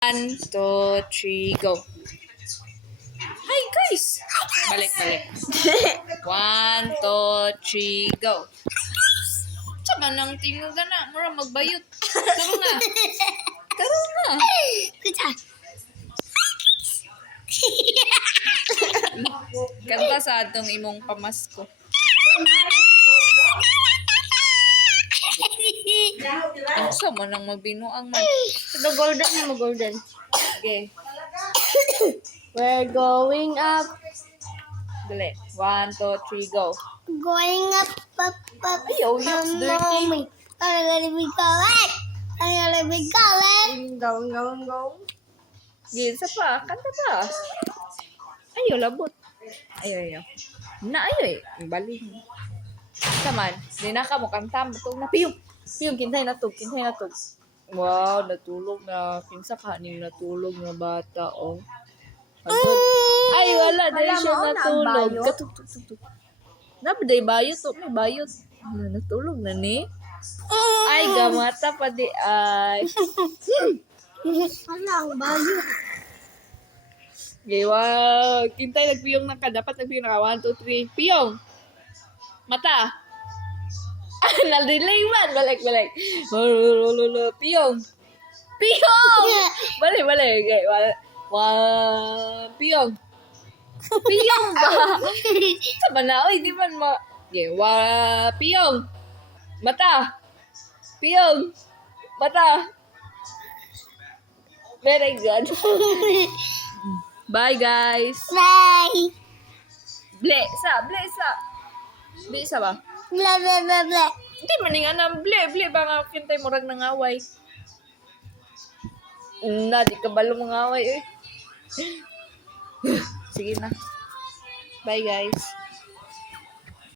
1, 2, 3, go. Hi guys! Balik. 1, 2, 3, go. Sama nang tingog na. Mura magbayot. Taro na. Kanta sa atong imong pamasko. Ang sama nang magbinuang man. The golden mo, golden. Okay. We're going up. Dali. 1, 2, 3, go. Going up. Yo, it's dirty. I'm gonna be going. Going. Sige, isa pa. Kanta pa. Ayo, labot. Ayo. Ayo eh. Balik. Saman. Di na ka mo kanta. Matog na. Piyong, kintay na tug. Wow, natulog na. Kinsa ka ning natulog na bata, oh. Agad. Ay, wala. Dahil siya natulog. Katug. Nabaday bayot, oh. May bayot. Natulog na ni. Ay, gamata pa di ay. Alang bayo. Okay, wow. Kintay, nagpiyong na ka. Dapat nagpiyong na ka. 1, 2, 3. Piyong. Mata. Naldelay man. Balik. Piyong. Balik. Okay, 1. Piyong. Piyong ba? Sama na. Oy, di man ma... Okay, 1. Piyong. Mata. Piyong. Mata. Very good. Bye, guys. Bye. Ble sa ba? Blah. Hindi maningan ng ble ba nga kintay murag nangaway. Na, di ka balo mangaway eh. Sige na. Bye, guys.